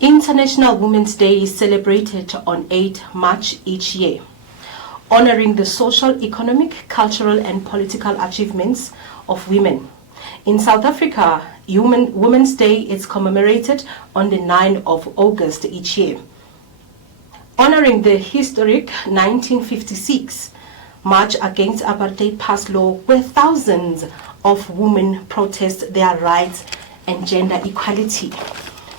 International Women's Day is celebrated on 8 March each year, honoring the social, economic, cultural and political achievements of women. In South Africa, Women's Day is commemorated on the 9th of August each year, honoring the historic 1956 March Against Apartheid passed law where thousands of women protest their rights and gender equality.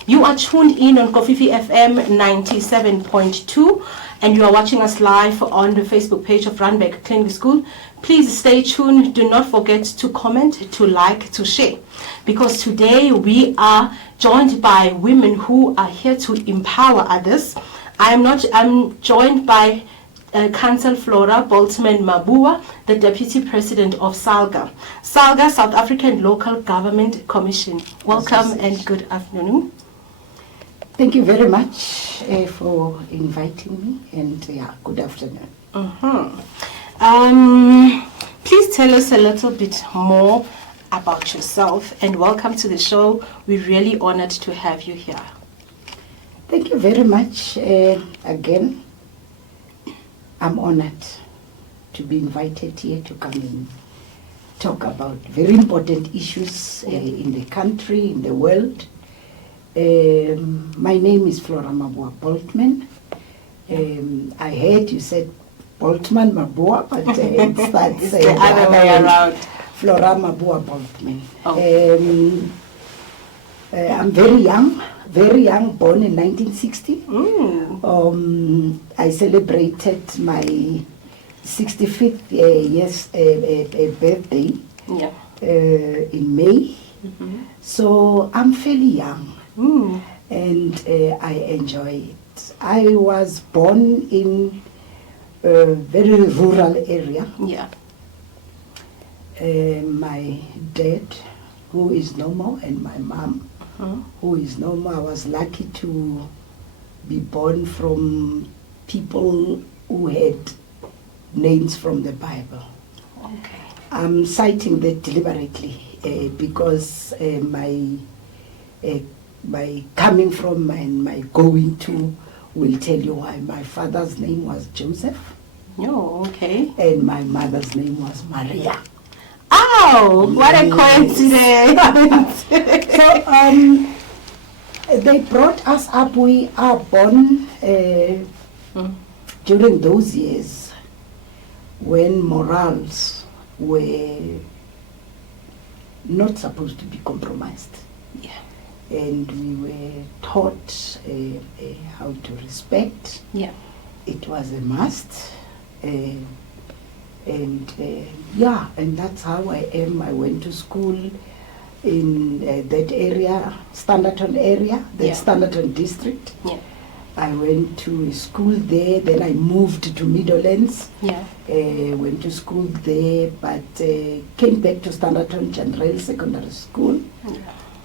You are tuned in on Kofifi FM 97.2 and you are watching us live on the Facebook page of Randburg Clinic School. Please stay tuned. Do not forget to comment, to like, to share. Because today we are joined by women who are here to empower others. I'm joined by Council Flora Boltman Maboa, the Deputy President of SALGA. SALGA, South African Local Government Commission. Welcome and good afternoon. Thank you very much for inviting me, and good afternoon. Please tell us a little bit more about yourself and welcome to the show. We're really honored to have you here. Thank you very much. Again, I'm honored to be invited here to come and talk about very important issues in the country, in the world. My name is Flora Maboa-Boltman. I heard you said Boltman Maboa, but it's the other way around. Flora Maboa-Boltman. Oh. I'm very young, born in 1960. I celebrated my 65th birthday in May. So I'm fairly young. And I enjoy it. I was born in a very rural area. My dad, who is no more, and my mom, who is no more. I was lucky to be born from people who had names from the Bible. Okay. I'm citing that deliberately because my coming from and my going to will tell you why. My father's name was Joseph. Oh, okay. And my mother's name was Maria. Oh, what a coincidence. So they brought us up. We are born during those years when morals were not supposed to be compromised. And we were taught how to respect. It was a must. And that's how I am. I went to school in that area, Standerton area, the Standerton district. I went to school there, then I moved to Meadowlands. Went to school there, but came back to Standerton General Secondary School.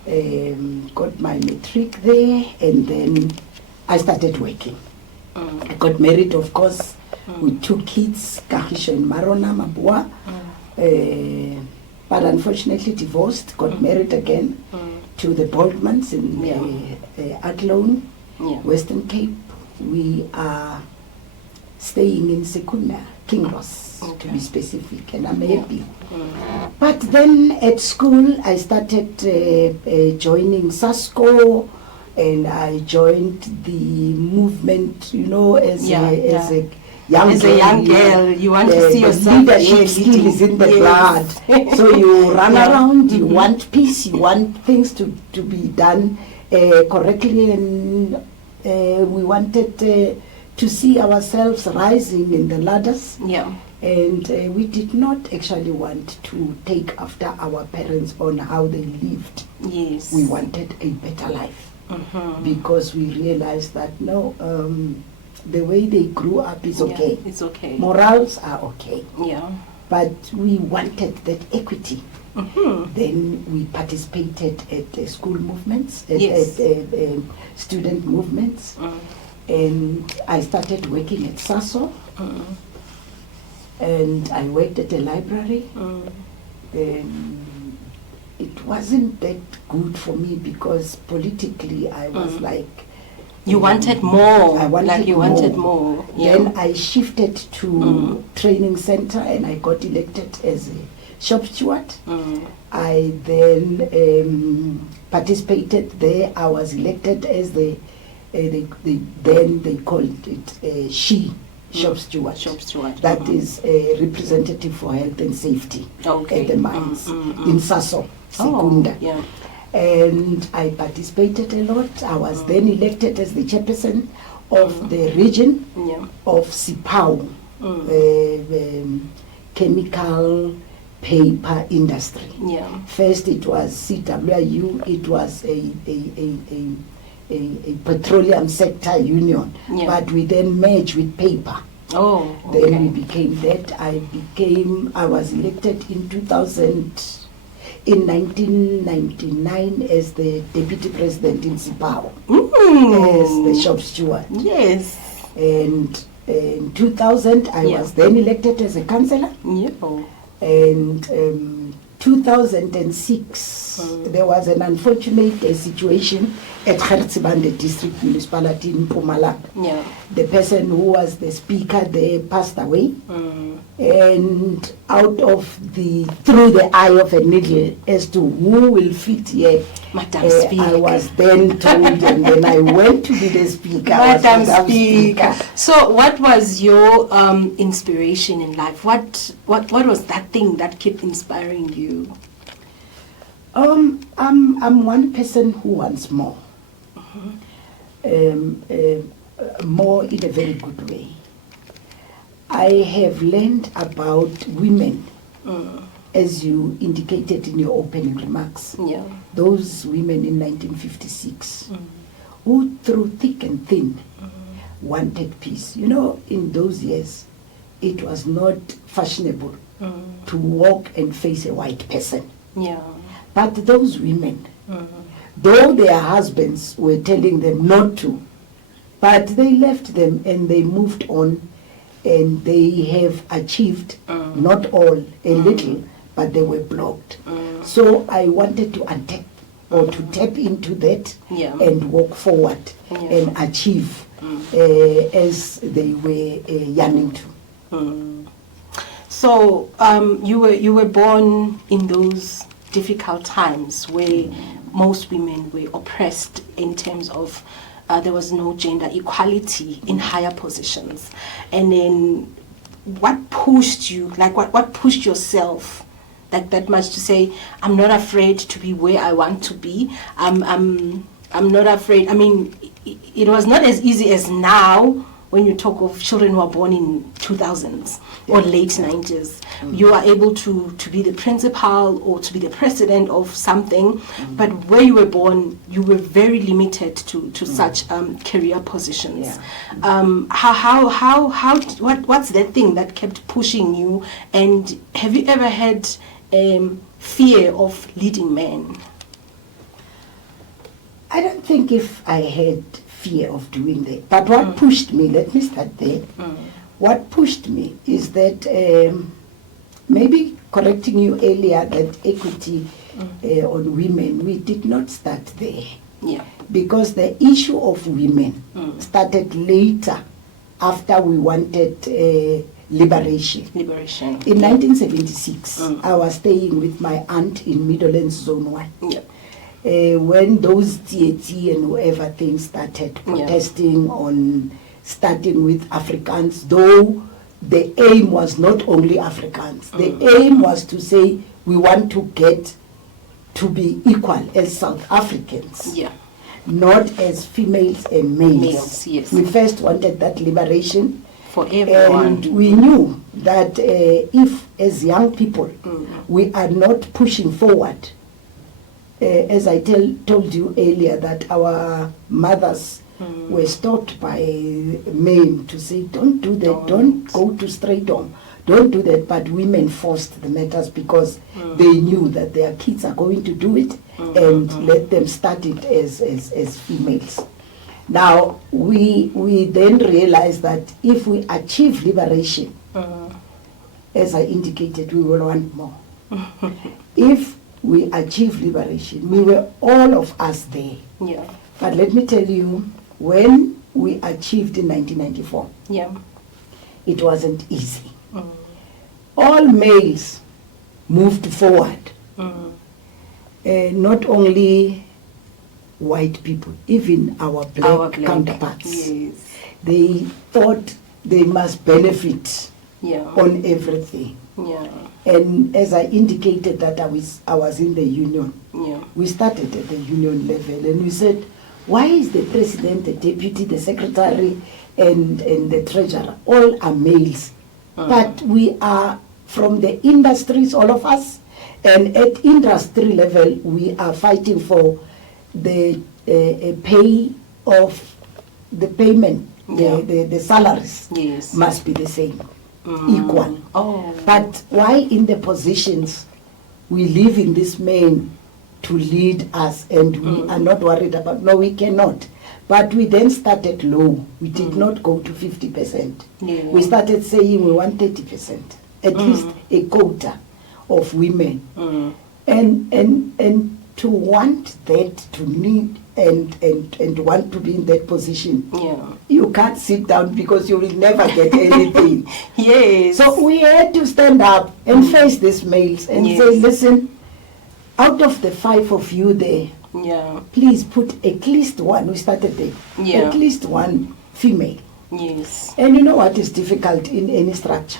Got my matric there, and then I started working. I got married, of course, with 2 kids, Kahisha and Marona Maboa, but unfortunately divorced, got married again to the Boltmans in Athlone, Western Cape. We are staying in Sekunda, King Ross, to be specific, and I'm happy. But then at school, I started joining SASCO, and I joined the movement, you know, as a young girl. You want to see yourself. Leadership skill is in the blood. So you run around, you want peace, you want things to be done correctly, and we wanted to see ourselves rising in the ladders. And we did not actually want to take after our parents on how they lived. We wanted a better life. Because we realized that the way they grew up is okay. It's okay. Morals are okay. But we wanted that equity. Then we participated at school movements, at student movements. And I started working at SASO. and I worked at a library. It wasn't that good for me because politically I was like... You wanted more. I wanted like you more. wanted more. Yeah. Then I shifted to training center and I got elected as a shop steward. I then participated there. I was elected as then they called it shop steward. Shop steward. That is a representative for health and safety at the mines in Sasso, Secunda. Yeah. And I participated a lot. I was then elected as the chairperson of the region of Sipao, chemical paper industry. First it was CWU, it was a petroleum sector union, but we then merged with paper. Then we became that. I was elected in 2000. In 1999 as the deputy president in Sipao, as the shop steward. Yes. And in 2000 I was then elected as a councillor. And 2006 there was an unfortunate situation at Gertsibande district municipality in Mpumalanga. The person who was the speaker there passed away. And through the eye of a needle as to who will fit here, Madam Speaker. I was then told, and then I went to be the speaker. Madam Speaker. So what was your inspiration in life? What was that thing that kept inspiring you? I'm one person who wants more. More in a very good way. I have learned about women, as you indicated in your opening remarks. Those women in 1956 who through thick and thin wanted peace. You know, in those years, it was not fashionable to walk and face a white person. But those women, though their husbands were telling them not to, but they left them and they moved on. And they have achieved, not all, a little, but they were blocked. So I wanted to untap or to tap into that and walk forward and achieve as they were yearning to. So you were born in those difficult times where most women were oppressed in terms of there was no gender equality in higher positions. And then what pushed you, like what pushed yourself like that much to say, I'm not afraid to be where I want to be. I'm not afraid. I mean, it was not as easy as now when you talk of children who are born in 2000s or late 90s. You are able to be the principal or to be the president of something, but where you were born, you were very limited to such career positions. What's that thing that kept pushing you? And have you ever had fear of leading men? I don't think if I had fear of doing that. But what pushed me, let me start there. What pushed me is that, maybe correcting you earlier, that equity on women, we did not start there. Because the issue of women started later after we wanted liberation. In 1976, I was staying with my aunt in Middlelands Zone 1. When those TAT and whoever things started protesting on starting with Africans, though the aim was not only Africans. The aim was to say we want to get to be equal as South Africans, not as females and males. We first wanted that liberation for everyone. And we knew that if as young people we are not pushing forward, as I told you earlier, that our mothers were stopped by men to say, don't do that, don't go to straight home, don't do that. But women forced the matters because they knew that their kids are going to do it and let them start it as females. Now, we then realized that if we achieve liberation, as I indicated, we will want more. If we achieve liberation, we were all of us there. Yeah. But let me tell you, when we achieved in 1994, it wasn't easy. All males moved forward. Not only white people, even our black counterparts. Yes. They thought they must benefit on everything. Yeah. And as I indicated that I was in the union, Yeah. we started at the union level and we said, why is the president, the deputy, the secretary, and the treasurer, all are males? But we are from the industries, all of us, and at industry level, we are fighting for the pay of the payment, the salaries must be the same, equal. Oh. But why in the positions we live in this man to lead us and we are not worried about, no, we cannot. But we then started low. We did not go to 50%. Yeah. We started saying we want 30%, at least a quota of women. And to want that, to need and want to be in that position, you can't sit down because you will never get anything. Yes. So we had to stand up and face these males and say, listen, out of the 5 of you there, please put at least one, we started there, at least one female. Yes. And you know what is difficult in any structure?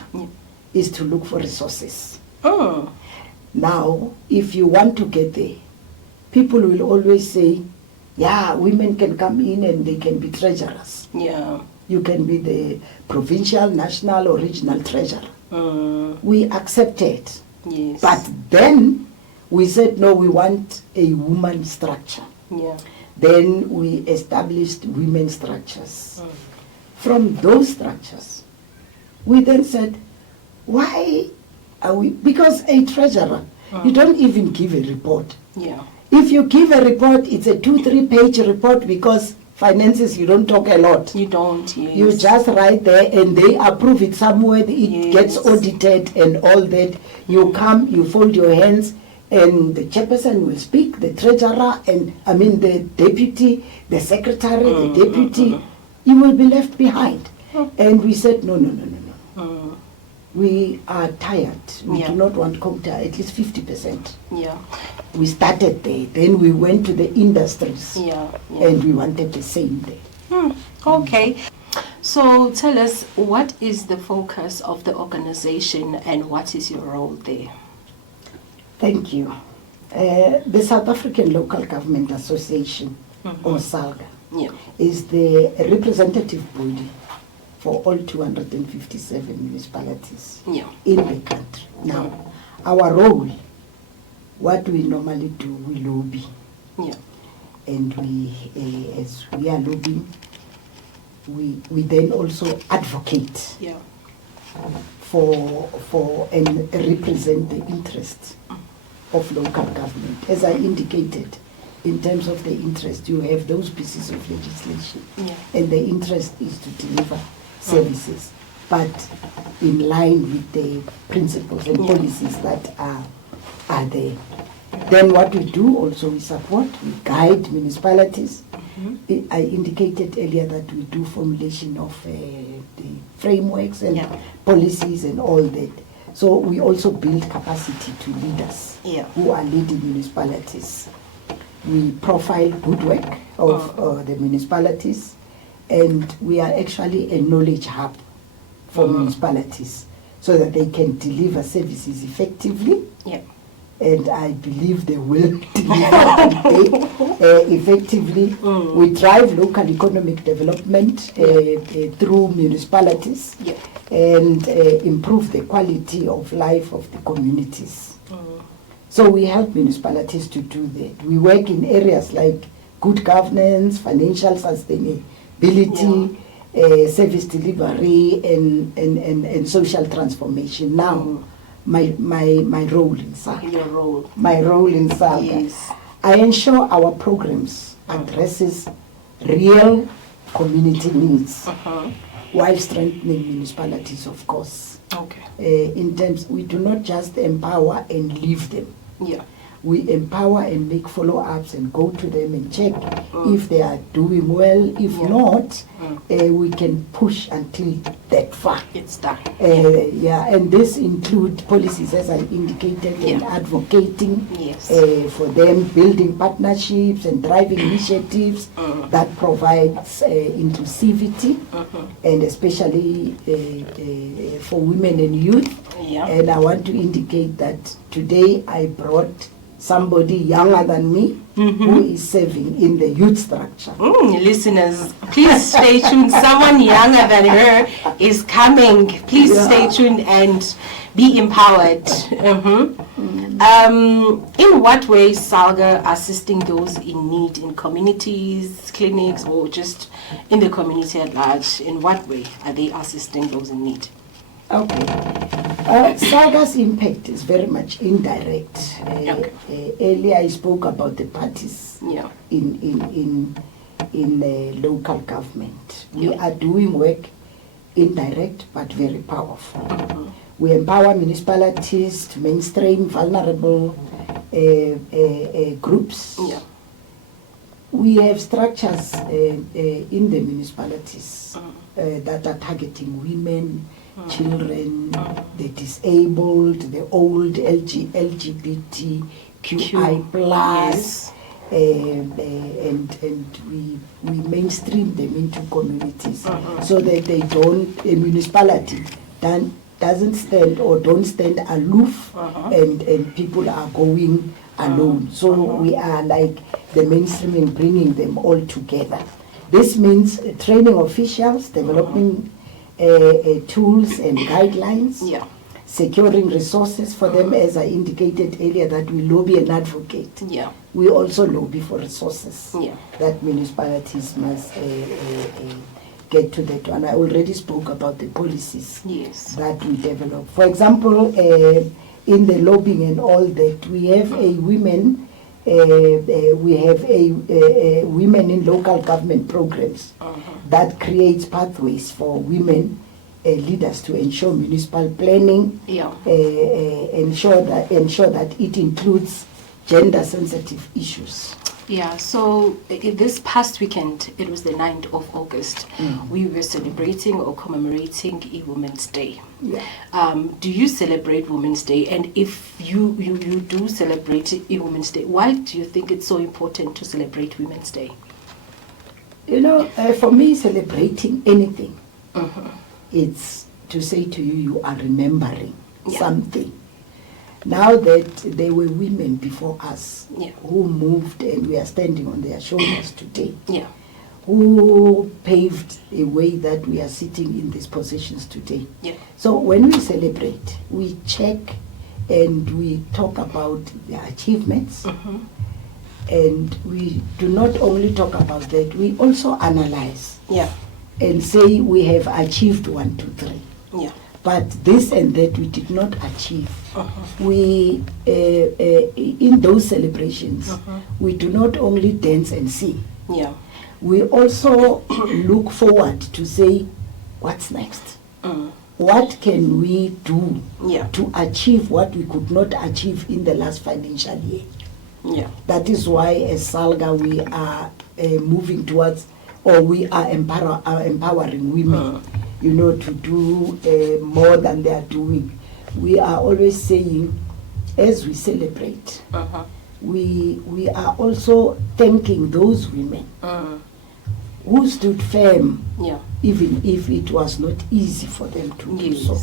Is to look for resources. Now, if you want to get there, people will always say, yeah, women can come in and they can be treasurers. Yeah. You can be the provincial, national, or regional treasurer. We accepted. Yes. But then we said, no, we want a woman structure. Yeah. Then we established women structures. From those structures, we then said, why are we, because a treasurer, you don't even give a report. Yeah. If you give a report, it's a 2-3 page report because finances, you don't talk a lot. You don't, yes. You just write there and they approve it somewhere, it gets audited and all that. You come, you fold your hands and the chairperson will speak, the treasurer, and I mean the deputy, the secretary, the deputy, you will be left behind. And we said, no. We are tired. We do not want quota, at least 50%. Yeah. We started there, then we went to the industries, and we wanted the same there. Okay. So tell us, what is the focus of the organization and what is your role there? Thank you. The South African Local Government Association, or SALGA, is the representative body for all 257 municipalities in the country. Now, our role, what we normally do, we lobby. And we, as we are lobbying, we then also advocate for and represent the interests of local government. As I indicated, in terms of the interest, you have those pieces of legislation, and the interest is to deliver services, but in line with the principles and policies that are there. Then what we do also, we support, we guide municipalities. I indicated earlier that we do formulation of the frameworks and policies and all that. So we also build capacity to leaders who are leading municipalities. We profile good work of the municipalities, and we are actually a knowledge hub for municipalities so that they can deliver services effectively. And I believe they will deliver effectively. We drive local economic development through municipalities and improve the quality of life of the communities. So we help municipalities to do that. We work in areas like good governance, financial sustainability, service delivery, and social transformation. Now, my role in SALGA. Your role. My role in SALGA. Yes. I ensure our programs addresses real community needs while strengthening municipalities, of course. Okay. In terms, we do not just empower and leave them. Yeah. We empower and make follow-ups and go to them and check if they are doing well. If not, we can push until that far. It's done. And this includes policies, as I indicated, and advocating for them, building partnerships and driving initiatives that provides inclusivity, and especially for women and youth. Yeah. And I want to indicate that today I brought somebody younger than me who is serving in the youth structure. Listeners, please stay tuned. Someone younger than her is coming. Please stay tuned and be empowered. In what way is SALGA assisting those in need in communities, clinics, or just in the community at large? In what way are they assisting those in need? Okay. SALGA's impact is very much indirect. Earlier I spoke about the parties in local government. We are doing work indirect but very powerful. We empower municipalities to mainstream vulnerable groups. We have structures in the municipalities that are targeting women, children, the disabled, the old, LGBTQI plus, and we mainstream them into communities so that they don't, a municipality doesn't stand or don't stand aloof, and people are going alone. So we are like the mainstreaming, bringing them all together. This means training officials, developing tools and guidelines, securing resources for them, as I indicated earlier, that we lobby and advocate. We also lobby for resources that municipalities must get to that one. I already spoke about the policies that we develop. For example, in the lobbying and all that, we have a women. We have a women in local government programs that creates pathways for women leaders to ensure municipal planning, ensure that it includes gender-sensitive issues. So this past weekend, it was the 9th of August, we were celebrating or commemorating a Women's Day. Do you celebrate Women's Day? And if you do celebrate a Women's Day, why do you think it's so important to celebrate Women's Day? You know, for me, celebrating anything, it's to say to you, you are remembering something. Now that there were women before us who moved, and we are standing on their shoulders today, who paved a way that we are sitting in these positions today. So when we celebrate, we check and we talk about their achievements, and we do not only talk about that, we also analyze and say we have achieved 1, 2, 3. But this and that we did not achieve. We, in those celebrations, we do not only dance and sing. We also look forward to say, what's next? What can we do to achieve what we could not achieve in the last financial year? That is why as SALGA we are moving towards, or we are empowering women, you know, to do more than they are doing. We are always saying, as we celebrate, we are also thanking those women who stood firm, even if it was not easy for them to do so.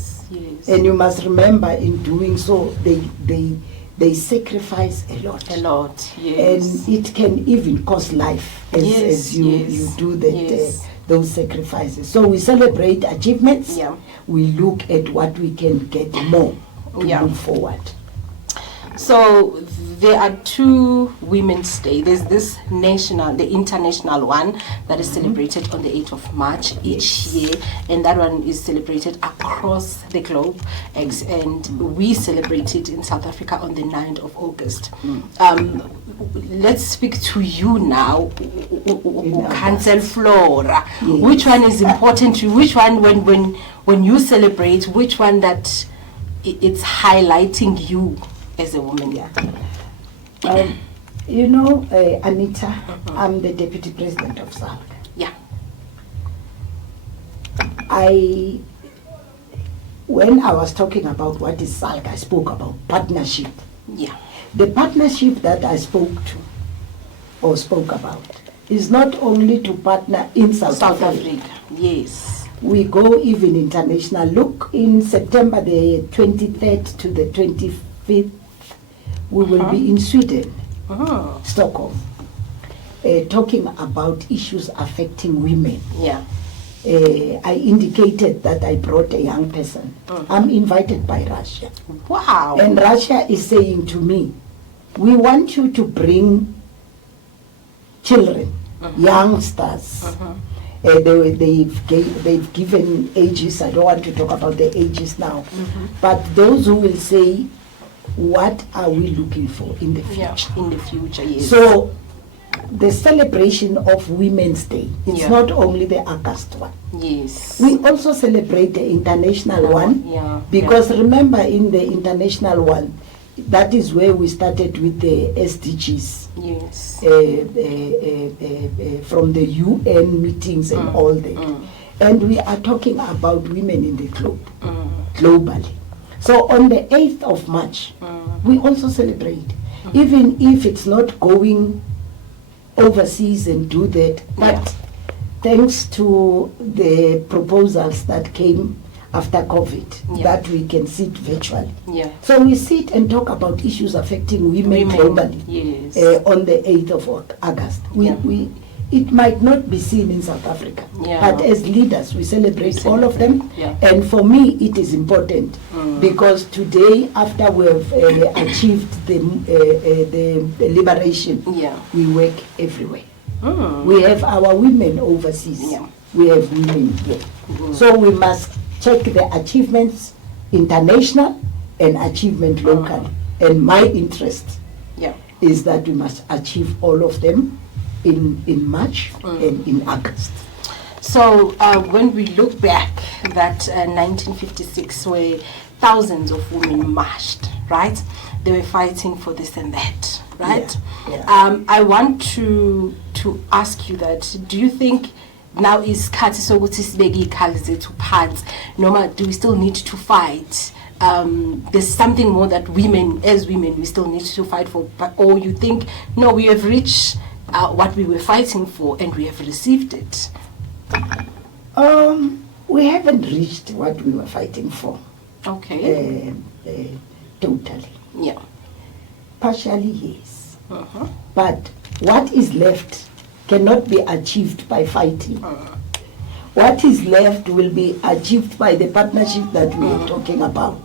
And you must remember, in doing so, they sacrifice a lot. And it can even cost life as you do that. Those sacrifices. So we celebrate achievements. We look at what we can get more to move forward. So there are two Women's Day. There's this national, the international one that is celebrated on the 8th of March each year, and that one is celebrated across the globe, and we celebrate it in South Africa on the 9th of August. Let's speak to you now, Council Flora. Yes. Which one is important to you? Which one, when you celebrate, which one that it's highlighting you as a woman? You know, Anita, I'm the Deputy President of SALGA. Yeah. When I was talking about what is SALGA, I spoke about partnership. Yeah. The partnership that I spoke about is not only to partner in South Africa. Yes. We go even international. Look, in September the 23rd to the 25th, we will be in Sweden, Stockholm, talking about issues affecting women. Yeah. I indicated that I brought a young person. I'm invited by Russia. Wow. And Russia is saying to me, we want you to bring children, youngsters. They've given ages. I don't want to talk about the ages now. But those who will say, what are we looking for in the future? Yeah, in the future, yes. So the celebration of Women's Day, it's not only the August one. Yes. We also celebrate the international one, because remember, in the international one, that is where we started with the SDGs. Yes. From the UN meetings and all that. And we are talking about women in the globe, globally. So on the 8th of March, we also celebrate, even if it's not going overseas and do that, but thanks to the proposals that came after COVID, that we can sit virtually. Yeah. So we sit and talk about issues affecting women globally. Yes. On the 8th of August. It might not be seen in South Africa, but as leaders, we celebrate all of them. Yeah. And for me, it is important because today, after we have achieved the liberation, we work everywhere. We have our women overseas. We have women here. So we must check the achievements international and achievement local. And my interest is that we must achieve all of them in March and in August. So when we look back, that 1956, where thousands of women marched, right? They were fighting for this and that, right? I want to ask you that, do you think now is Kati Soguti Sibegi Kalize to pants? Noma, do we still need to fight? There's something more that women, as women, we still need to fight for, or you think, no, we have reached what we were fighting for and we have received it? We haven't reached what we were fighting for. Okay. Totally. Yeah. Partially, yes. But what is left cannot be achieved by fighting. What is left will be achieved by the partnership that we are talking about.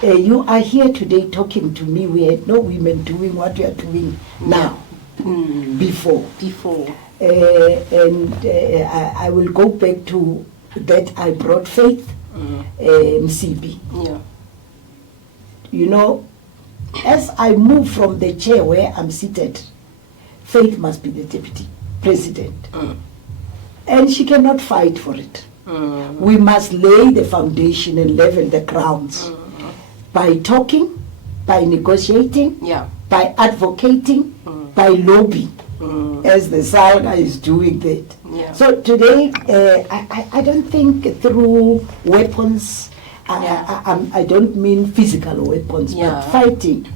You are here today talking to me. We had no women doing what we are doing now. Before. And I will go back to that. I brought Faith Msibi. You know, as I move from the chair where I'm seated, Faith must be the deputy president. And she cannot fight for it. We must lay the foundation and level the grounds by talking, by negotiating, by advocating, by lobbying, as the SALGA is doing that. So today, I don't think through weapons, I don't mean physical weapons, but fighting.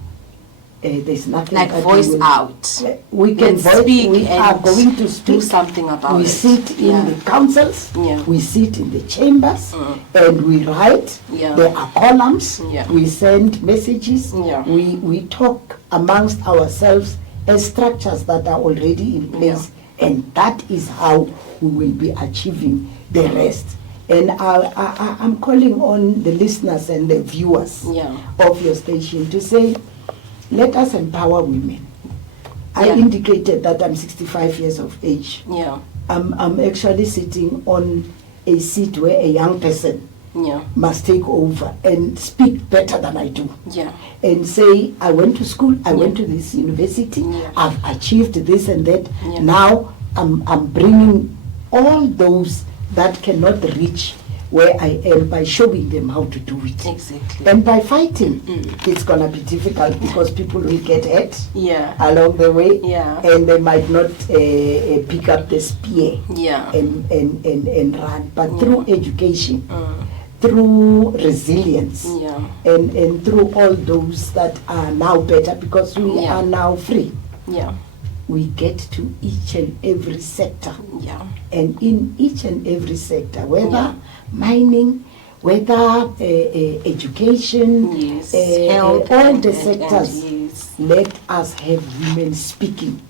There's nothing like voice out. We can voice. We are going to speak. Do something about it. We sit in the councils. We sit in the chambers, and we write. There are columns. We send messages. We talk amongst ourselves as structures that are already in place, and that is how we will be achieving the rest. And I'm calling on the listeners and the viewers of your station to say, let us empower women. I indicated that I'm 65 years of age. Yeah. I'm actually sitting on a seat where a young person must take over and speak better than I do. Yeah. And say, I went to school, I went to this university, I've achieved this and that. Now I'm bringing all those that cannot reach where I am by showing them how to do it. Exactly. And by fighting, it's going to be difficult because people will get hurt along the way, and they might not pick up the spear and run. But through education, through resilience, and through all those that are now better because we are now free. We get to each and every sector. And in each and every sector, whether mining, whether education, health, all the sectors, let us have women speaking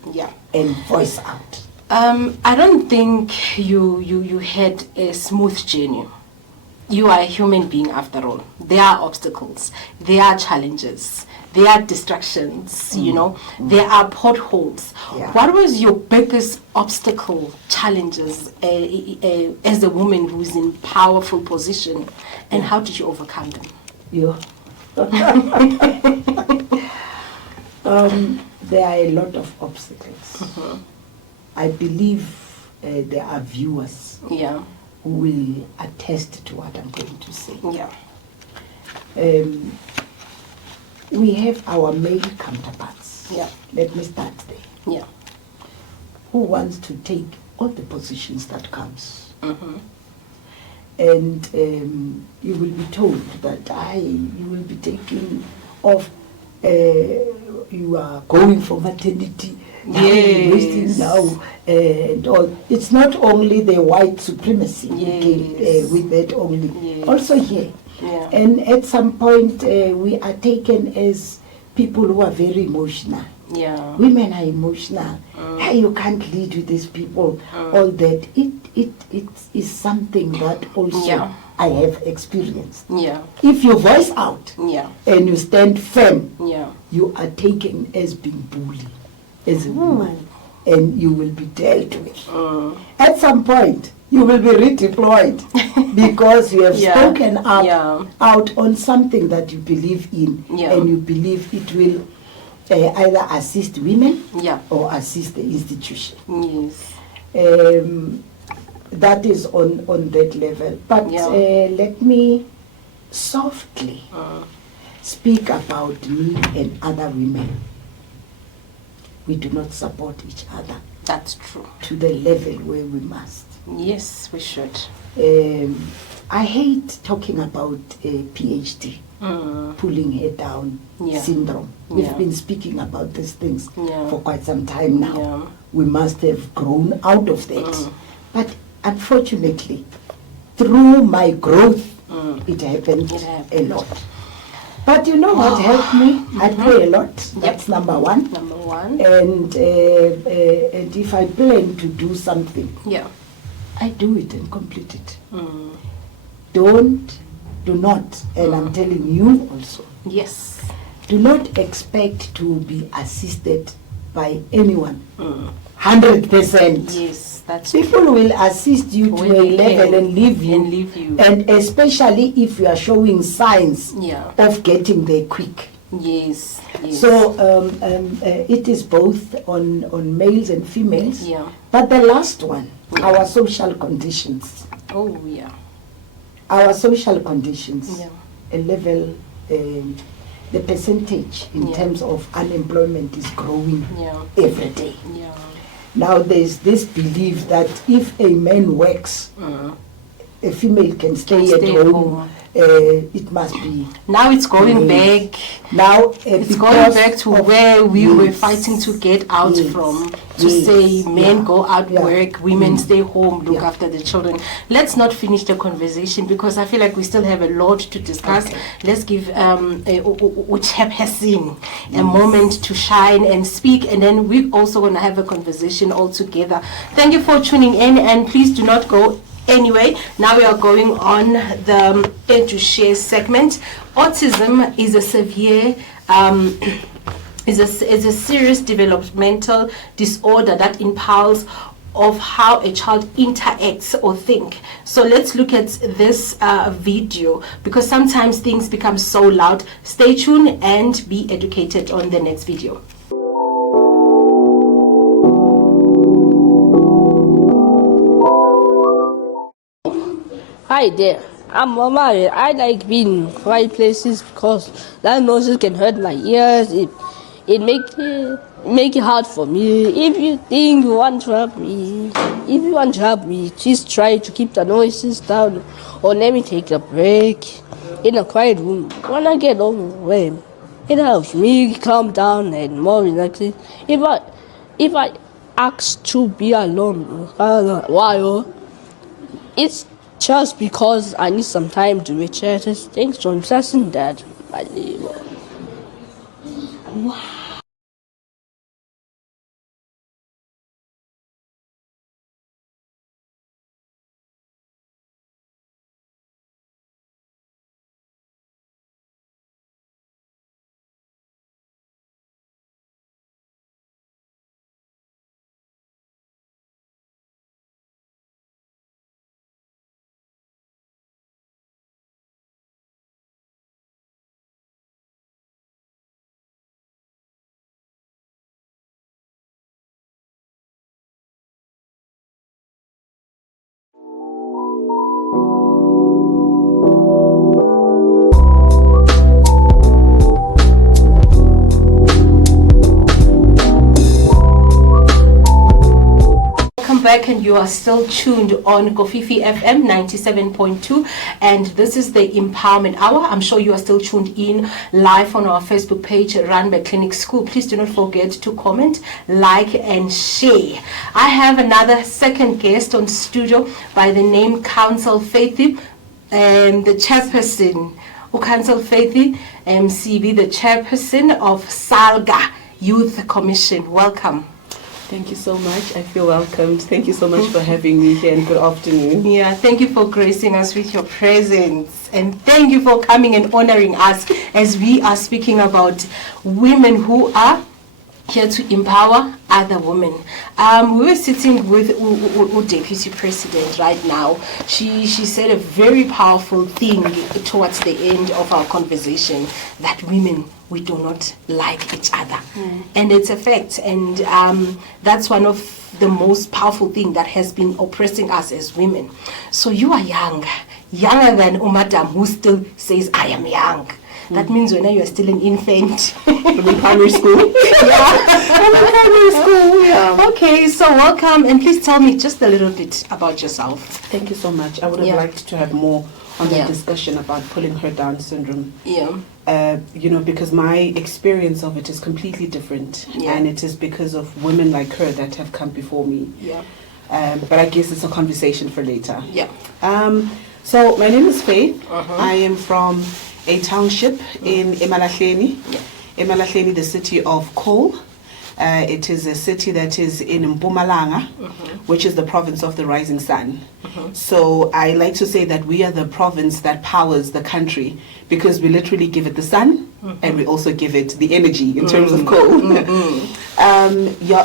and voice out. I don't think you had a smooth journey. You are a human being after all. There are obstacles, there are challenges, there are distractions, you know, there are potholes. What was your biggest obstacle, challenges as a woman who's in powerful position, and how did you overcome them? There are a lot of obstacles. I believe there are viewers who will attest to what I'm going to say. We have our male counterparts. Let me start there. Who wants to take all the positions that comes. And you will be told that you will be taking off, you are going for maternity, wasting now, and all. It's not only the white supremacy who came with that only, also here. And at some point we are taken as people who are very emotional. Women are emotional. Hey, you can't lead with these people. All that. It is something that also I have experienced. If you voice out and you stand firm, you are taken as being bullied as a woman, and you will be dealt with. At some point, you will be redeployed because you have spoken up out on something that you believe in, and you believe it will either assist women or assist the institution. That is on that level. But let me softly speak about me and other women. We do not support each other. That's true. To the level where we must. Yes, we should. I hate talking about PhD, pulling head down syndrome. We've been speaking about these things for quite some time now. We must have grown out of that. But unfortunately, through my growth, it happened a lot. But you know what helped me? I pray a lot. That's number one. And if I plan to do something, I do it and complete it. Do not, and I'm telling you also. Do not expect to be assisted by anyone. 100%. People will assist you to a level and leave you. And especially if you are showing signs of getting there quick. So it is both on males and females. But the last one, our social conditions. Our social conditions, a level, the percentage in terms of unemployment is growing every day. Now there's this belief that if a man works, a female can stay at home. It must be. Now it's going back. Now it's going back to where we were fighting to get out from. To say men go out work, women stay home, look after the children. Let's not finish the conversation because I feel like we still have a lot to discuss. Let's give Chairperson a moment to shine and speak, and then we're also going to have a conversation all together. Thank you for tuning in, and please do not go anyway. Now we are going on the Edu Share segment. Autism is a severe is a serious developmental disorder that impairs of how a child interacts or think. So let's look at this video, because sometimes things become so loud. Stay tuned and be educated on the next video. Hi there, I'm Mama. I like being in quiet places because that noises can hurt my ears. It make it hard for me. If you think you want to help me, just try to keep the noises down, or let me take a break in a quiet room. When I get overwhelmed, it helps me calm down and more relaxing. If I ask to be alone a while, it's just because I need some time to recharge. Thanks for obsessing that. Wow. Back, and you are still tuned on Kofifi FM 97.2, and this is the Empowerment Hour. I'm sure you are still tuned in live on our Facebook page run by Clinic School. Please do not forget to comment, like and share. I have another second guest on studio by the name Council Faithy, the chairperson Council Faithy Msibi, the chairperson of SALGA Youth Commission. Welcome. Thank you so much. I feel welcomed. Thank you so much for having me here, and good afternoon. Yeah, thank you for gracing us with your presence, and thank you for coming and honoring us as we are speaking about women who are here to empower other women. We were sitting with Deputy President right now. She said a very powerful thing towards the end of our conversation, that women, we do not like each other. And it's a fact, and that's one of the most powerful thing that has been oppressing us as women. So you are younger than Umadam, who still says, I am young. That means when you are still an infant. I'm in primary school. I'm in primary school. Yeah. Okay, so welcome, and please tell me just a little bit about yourself. Thank you so much. I would have liked to have more on the discussion about pulling her down syndrome. Yeah. Because my experience of it is completely different, and it is because of women like her that have come before me. Yeah. But I guess it's a conversation for later. Yeah. So my name is Faith. I am from a township in Emalahleni. Emalahleni, the city of Cllr. It is a city that is in Mpumalanga, which is the province of the rising sun. So I like to say that we are the province that powers the country, because we literally give it the sun, and we also give it the energy in terms of coal.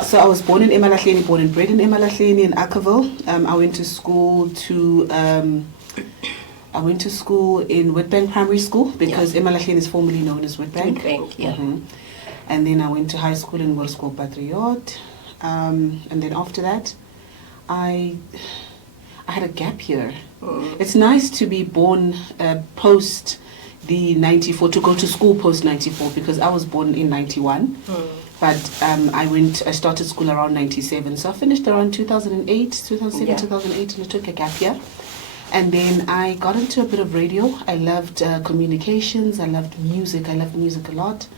So I was born in Emalahleni, born and bred in Emalahleni in Akkerville. I went to school in Witbank Primary School, because Emalahleni is formerly known as Witbank. And then I went to high school in School Patriot. And then after that, I had a gap year. It's nice to be born post the 94, to go to school post 94, because I was born in 91. But I started school around 97. So I finished around 2008, 2008, and I took a gap year. And then I got into a bit of radio. I loved communications. I loved music. I loved music a lot.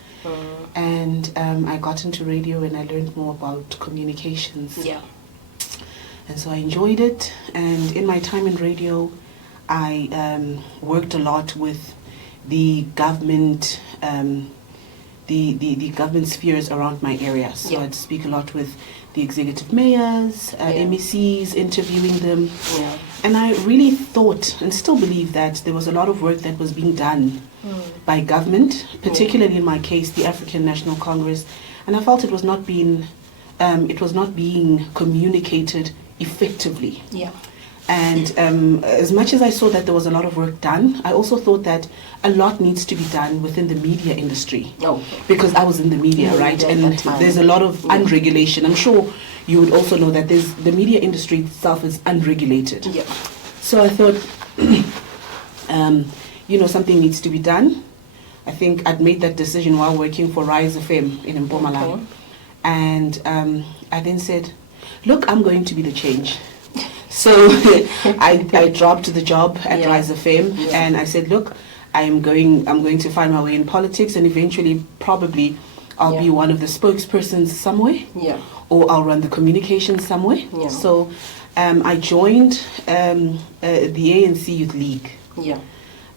And I got into radio, and I learned more about communications. Yeah. And so I enjoyed it. And in my time in radio, I worked a lot with the government, the government spheres around my area. So I'd speak a lot with the executive mayors, MECs, interviewing them. And I really thought and still believe that there was a lot of work that was being done by government, particularly in my case, the African National Congress, and I felt it was not being communicated effectively. Yeah. And as much as I saw that there was a lot of work done, I also thought that a lot needs to be done within the media industry. Because I was in the media, right? And there's a lot of unregulation. I'm sure you would also know that the media industry itself is unregulated. Yeah. So I thought, something needs to be done. I think I'd made that decision while working for Rise FM in Mpumalanga. Okay. And I then said, look, I'm going to be the change. So I dropped the job at Rise FM and I said, look, I'm going to find my way in politics, and eventually probably I'll be one of the spokespersons somewhere. Yeah. Or I'll run the communications somewhere. Yeah. So I joined the ANC Youth League. Yeah.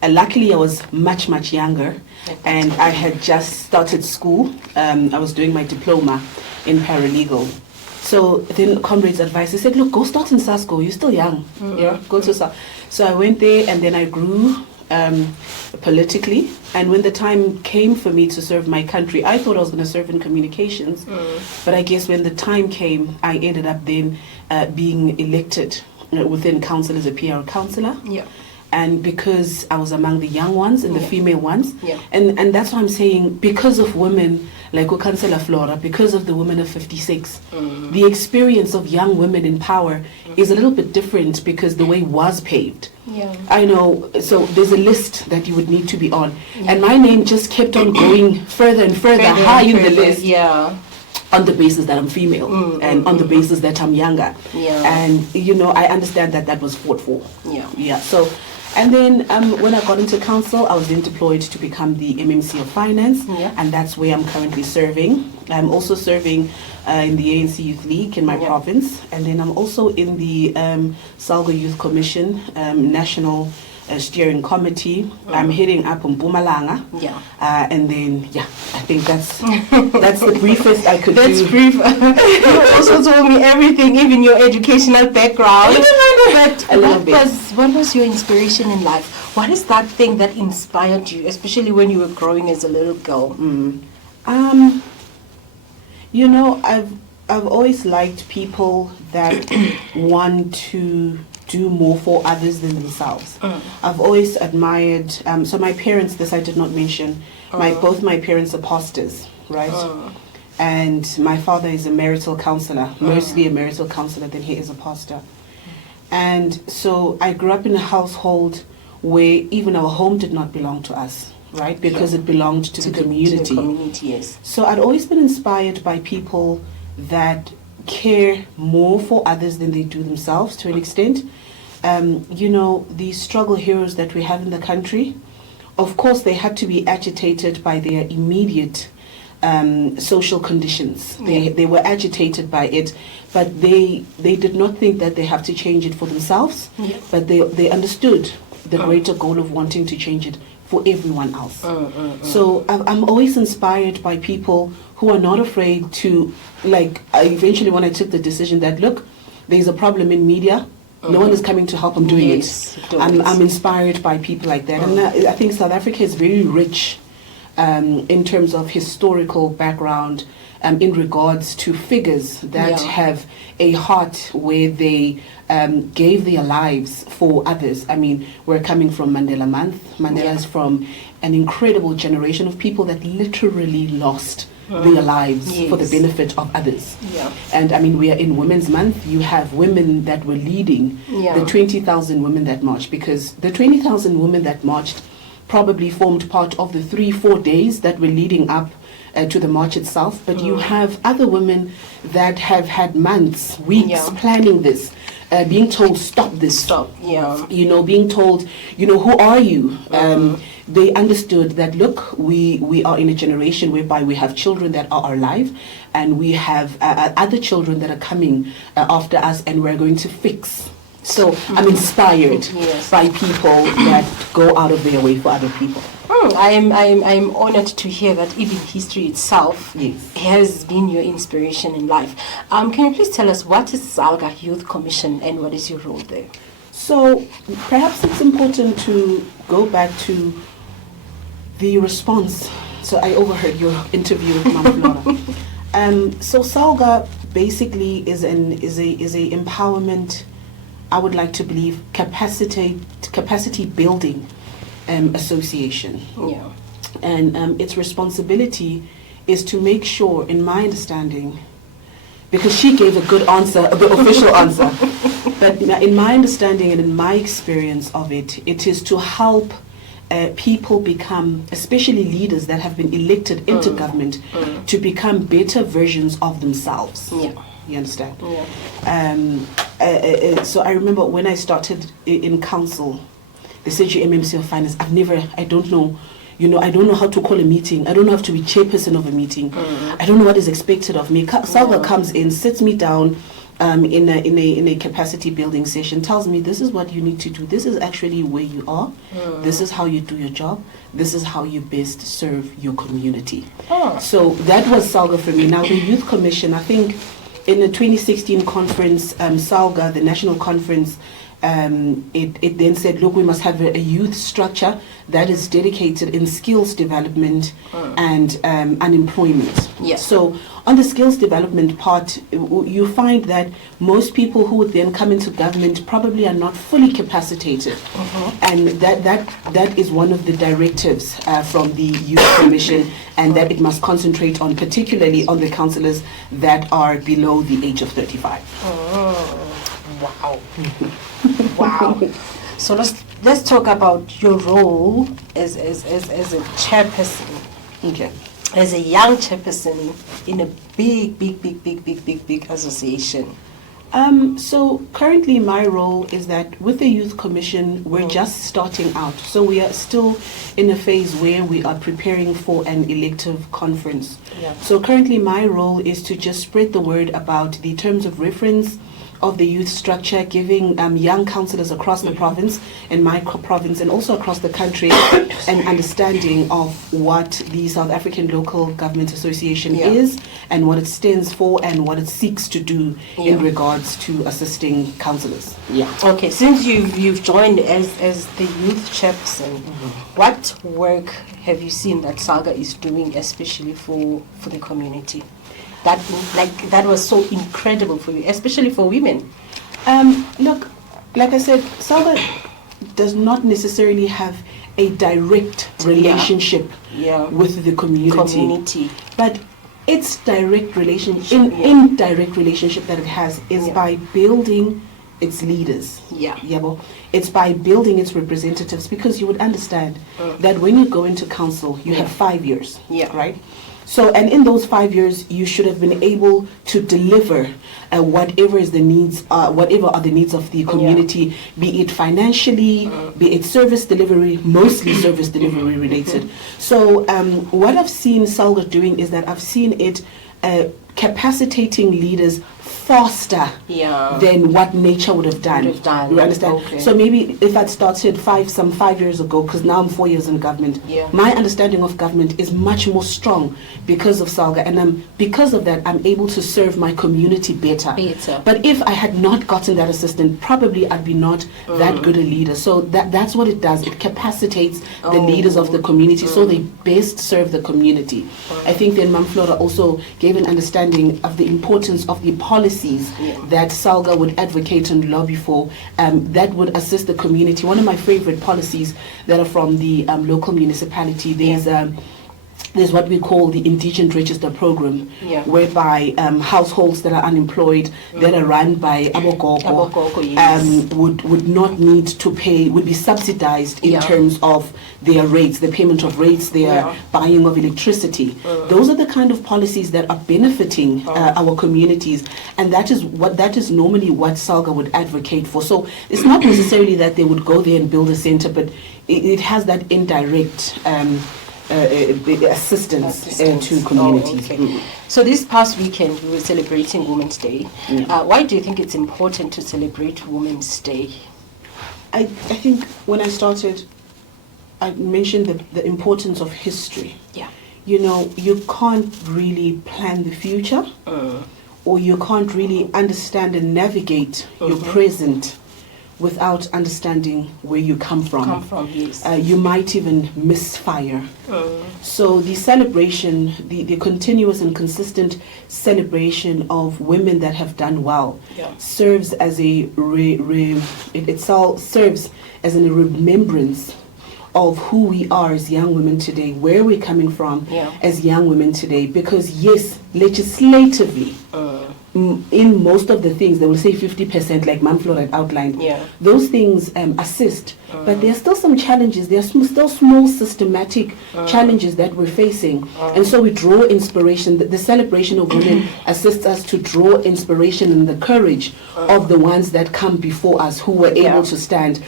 Luckily, I was much, much younger, and I had just started school. I was doing my diploma in paralegal. So then comrades advised, they said, look, go start in SASCO, you're still young. Yeah, go to SASCO. So I went there, and then I grew politically. And when the time came for me to serve my country, I thought I was going to serve in communications. But I guess when the time came, I ended up then being elected within council as a PR councillor. Yeah. And because I was among the young ones and the female ones, and that's why I'm saying, because of women like Councillor Flora, because of the women of 56, the experience of young women in power is a little bit different, because the way was paved. Yeah. I know, so there's a list that you would need to be on, and my name just kept on going further and further high in the list. Yeah. On the basis that I'm female and on the basis that I'm younger. Yeah. And, I understand that was fought for. Yeah. Yeah. So, and then when I got into council, I was then deployed to become the MMC of Finance, and that's where I'm currently serving. I'm also serving in the ANC Youth League in my province, and then I'm also in the SALGA Youth Commission National Steering Committee. I'm heading up in Mpumalanga. Yeah. And then, I think that's the briefest I could do. That's brief. You also told me everything, even your educational background. What was your inspiration in life? What is that thing that inspired you, especially when you were growing as a little girl? I've always liked people that want to do more for others than themselves. I've always admired, so my parents, this I did not mention, both my parents are pastors, right? And my father is a marital counselor, mostly a marital counselor, then he is a pastor. And so I grew up in a household where even our home did not belong to us, right? Because it belonged to the community. To the community, yes. So I'd always been inspired by people that care more for others than they do themselves, to an extent. These struggle heroes that we have in the country, of course they had to be agitated by their immediate social conditions. They were agitated by it, but they did not think that they have to change it for themselves, but they understood the greater goal of wanting to change it for everyone else. So I'm always inspired by people who are not afraid to, eventually when I took the decision that, look, there's a problem in media, no one is coming to help, I'm doing it. I'm inspired by people like that. And I think South Africa is very rich in terms of historical background in regards to figures that have a heart where they gave their lives for others. I mean, we're coming from Mandela Month. Mandela is from an incredible generation of people that literally lost their lives for the benefit of others. Yeah. And I mean, we are in Women's Month. You have women that were leading the 20,000 women that marched, because the 20,000 women that marched probably formed part of the 3-4 days that were leading up to the march itself. But you have other women that have had months, weeks planning this, being told, stop this. Being told, who are you? They understood that, look, we are in a generation whereby we have children that are alive, and we have other children that are coming after us, and we're going to fix. So I'm inspired by people that go out of their way for other people. I'm honored to hear that even history itself has been your inspiration in life. Can you please tell us, what is SALGA Youth Commission and what is your role there? So perhaps it's important to go back to the response. So I overheard your interview with Mama Flora. So SALGA basically is a empowerment, I would like to believe, capacity building association. Yeah. And its responsibility is to make sure, in my understanding, because she gave a good answer, a good official answer, but in my understanding and in my experience of it, it is to help people become, especially leaders that have been elected into government, to become better versions of themselves. Yeah. You understand? Yeah. So I remember when I started in council, they said you're MMC of Finance. I don't know. I don't know how to call a meeting. I don't know how to be chairperson of a meeting. I don't know what is expected of me. SALGA comes in, sits me down in a capacity building session, tells me this is what you need to do. This is actually where you are. This is how you do your job. This is how you best serve your community. So that was SALGA for me. Now the Youth Commission, I think in the 2016 conference, SALGA, the national conference, it then said, look, we must have a youth structure that is dedicated in skills development and unemployment. Yes. So on the skills development part, you find that most people who would then come into government probably are not fully capacitated. And that is one of the directives from the Youth Commission, and that it must concentrate on, particularly on the councillors that are below the age of 35. Wow. Wow. So let's talk about your role as a chairperson. Okay. As a young chairperson in a big association. So currently my role is that with the Youth Commission, we're just starting out. So we are still in a phase where we are preparing for an elective conference. Yeah. So currently my role is to just spread the word about the terms of reference of the youth structure, giving young councillors across the province, and my province, and also across the country, an understanding of what the South African Local Government Association is, and what it stands for, and what it seeks to do in regards to assisting councillors. Yeah. Okay, since you've joined as the youth chairperson, what work have you seen that SALGA is doing, especially for the community? That was so incredible for you, especially for women. Look, like I said, SALGA does not necessarily have a direct relationship with the community. But its indirect relationship that it has is by building its leaders. It's by building its representatives, because you would understand that when you go into council, you have 5 years, right? So, and in those 5 years, you should have been able to deliver whatever are the needs of the community, be it financially, be it service delivery, mostly service delivery related. So, what I've seen SALGA doing is that I've seen it capacitating leaders faster than what nature would have done. You understand? Okay. So maybe if I'd started 5 years ago, because now I'm 4 years in government, my understanding of government is much more strong because of SALGA, and because of that, I'm able to serve my community better. But if I had not gotten that assistance, probably I'd be not that good a leader. So that's what it does. It capacitates the leaders of the community so they best serve the community. I think then Mam Flora also gave an understanding of the importance of the policies that SALGA would advocate and lobby for, that would assist the community. One of my favorite policies that are from the local municipality, there's what we call the Indigent Register Program, whereby households that are unemployed, that are run by Abogogo, would not need to pay, would be subsidized in terms of their rates, the payment of rates, their buying of electricity. Those are the kind of policies that are benefiting our communities, and that is normally what SALGA would advocate for. So it's not necessarily that they would go there and build a center, but it has that indirect assistance to communities. So this past weekend we were celebrating Women's Day. Why do you think it's important to celebrate Women's Day? I think when I started, I mentioned the importance of history. You know, you can't really plan the future, or you can't really understand and navigate your present without understanding where you come from. Yes. You might even misfire. So the celebration, the continuous and consistent celebration of women that have done well, serves as a serves as a remembrance of who we are as young women today, where we're coming from as young women today. Because yes, legislatively, in most of the things, they will say 50%, like Mam Flora had outlined. Those things assist, but there are still some challenges. There are still small systematic challenges that we're facing. And so we draw inspiration. The celebration of women assists us to draw inspiration and the courage of the ones that come before us, who were able to stand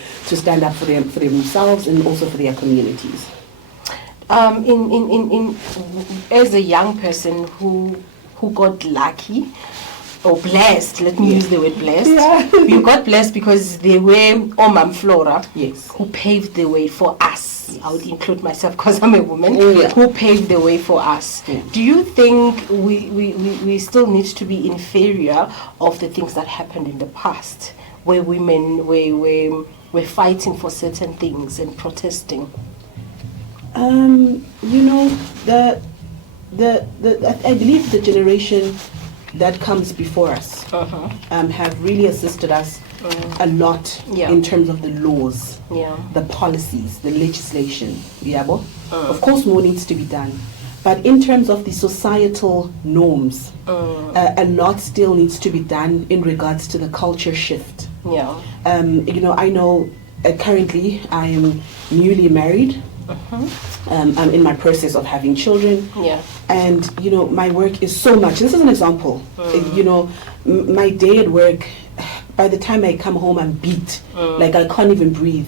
up for themselves and also for their communities. As a young person who got lucky, or blessed, let me use the word blessed. You got blessed because they were Mam Flora, who paved the way for us. I would include myself because I'm a woman, who paved the way for us. Do you think we still need to be inferior of the things that happened in the past, where women were fighting for certain things and protesting? I believe the generation that comes before us have really assisted us a lot in terms of the laws, the policies, the legislation. Of course, more needs to be done. But in terms of the societal norms, a lot still needs to be done in regards to the culture shift. I know currently I am newly married. I'm in my process of having children, and my work is so much. This is an example. My day at work, by the time I come home, I'm beat, like I can't even breathe.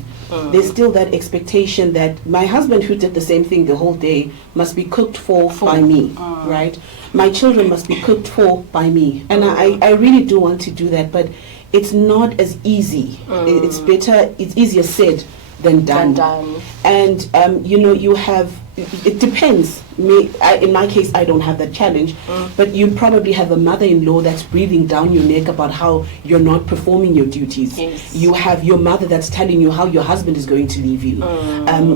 There's still that expectation that my husband, who did the same thing the whole day, must be cooked for by me, right? My children must be cooked for by me, and I really do want to do that, but it's not as easy. It's easier said than done. And you have, it depends. In my case, I don't have that challenge, but you probably have a mother-in-law that's breathing down your neck about how you're not performing your duties. You have your mother that's telling you how your husband is going to leave you.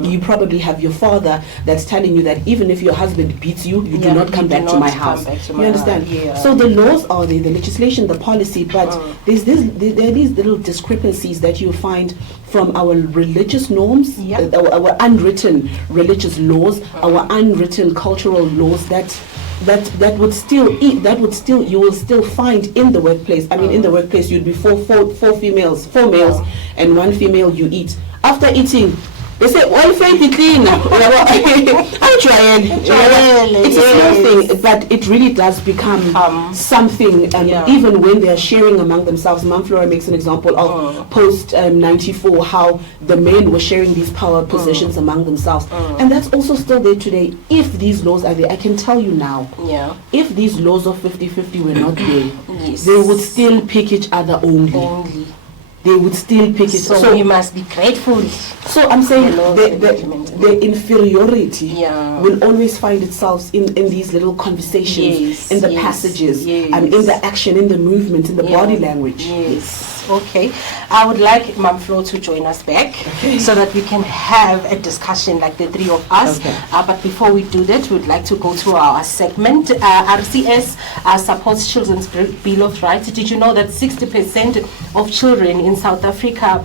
You probably have your father that's telling you that even if your husband beats you, you do not come back to my house. You understand? So the laws are there, the legislation, the policy, but there are these little discrepancies that you find from our religious norms, our unwritten religious laws, our unwritten cultural laws that would still you will still find in the workplace. I mean, in the workplace you'd be four males and one female you eat. After eating, they say, well, faith clean. I'm trying. It's a small thing, but it really does become something. Even when they are sharing among themselves, Mam Flora makes an example of post 94, how the men were sharing these power positions among themselves, and that's also still there today. If these laws are there, I can tell you now. If these laws of 50-50 were not there, they would still pick each other only. They would still pick it. So we must be grateful. So I'm saying the inferiority will always find itself in these little conversations, in the passages, and in the action, in the movement, in the body language. Okay, I would like Mam Flo to join us back so that we can have a discussion like the three of us. But before we do that, we would like to go through our segment. RCS supports Children's Bill of Rights. Did you know that 60% of children in South Africa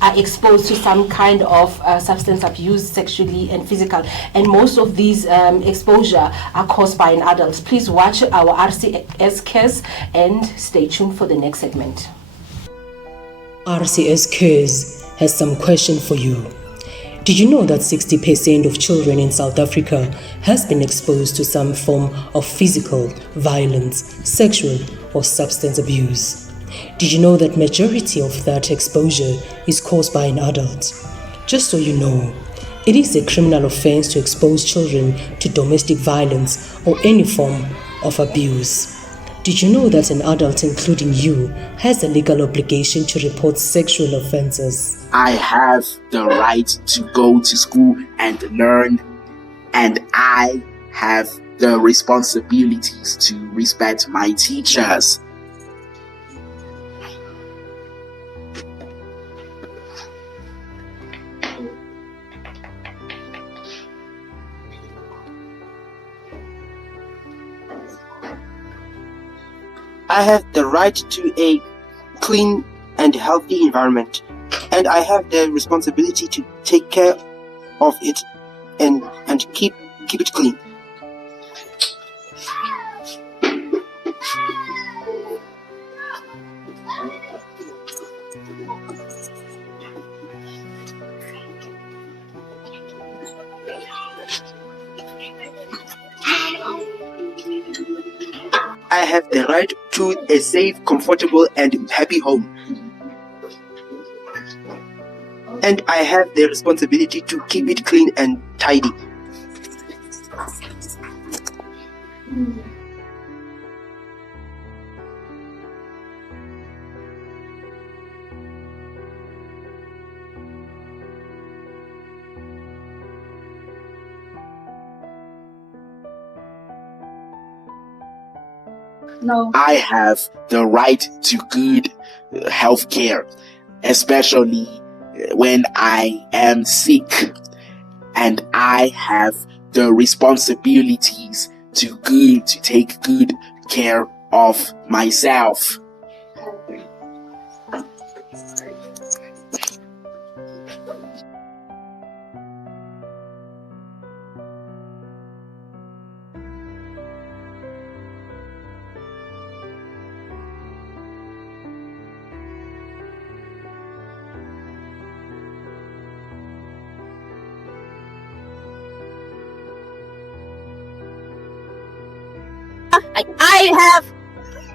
are exposed to some kind of substance abuse, sexually and physical, and most of these exposure are caused by an adult? Please watch our RCS case and stay tuned for the next segment. RCS case has some question for you. Did you know that 60% of children in South Africa has been exposed to some form of physical violence, sexual or substance abuse? Did you know that majority of that exposure is caused by an adult? Just so you know, it is a criminal offense to expose children to domestic violence or any form of abuse. Did you know that an adult, including you, has a legal obligation to report sexual offenses? I have the right to go to school and learn, and I have the responsibilities to respect my teachers. I have the right to a clean and healthy environment, and I have the responsibility to take care of it and keep it clean. I have the right to a safe, comfortable, and happy home. And I have the responsibility to keep it clean and tidy. No. I have the right to good health care, especially when I am sick. And I have the responsibilities to take good care of myself. I have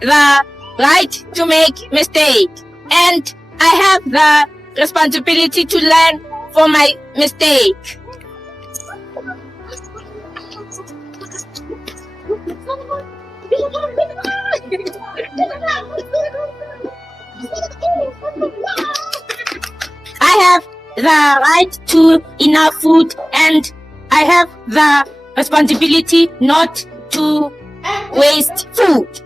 the right to make mistakes, and I have the responsibility to learn from my mistake. I have the right to enough food, and I have the responsibility not to waste food.